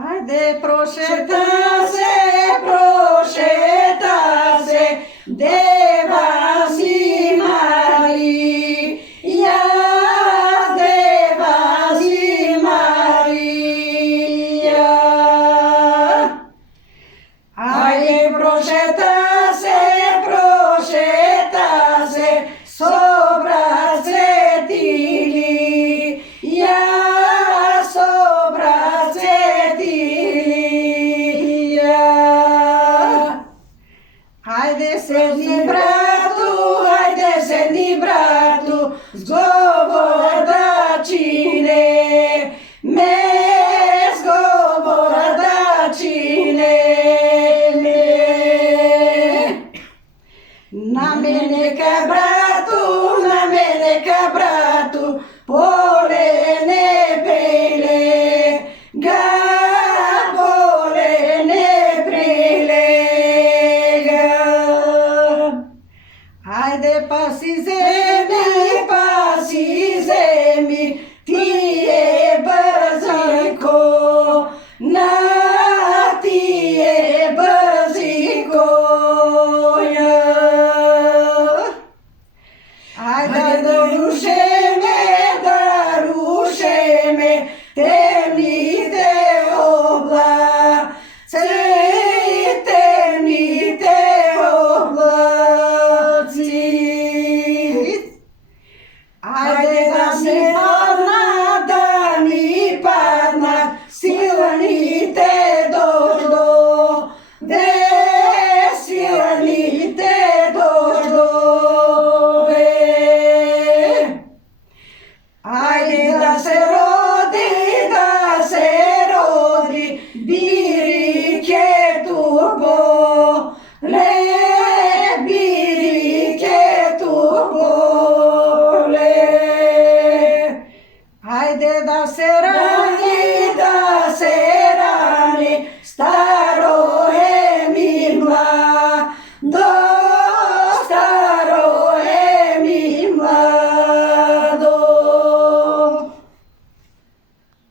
Ајде прошета се, дева си Марија, дева си Марија. Ајде прошета се, со брат Свети Илија, со брат Свети Илија. Ајде седни брату, зговор да чинеме, зговор да чинеме. На мене ка брату, поле не прилега, поле не прилега. Ајде паси земи, тие брзи коња, тие брзи коња. Ајде да рушеме темните облаци, темните облаци. Ајде да ни паднат силните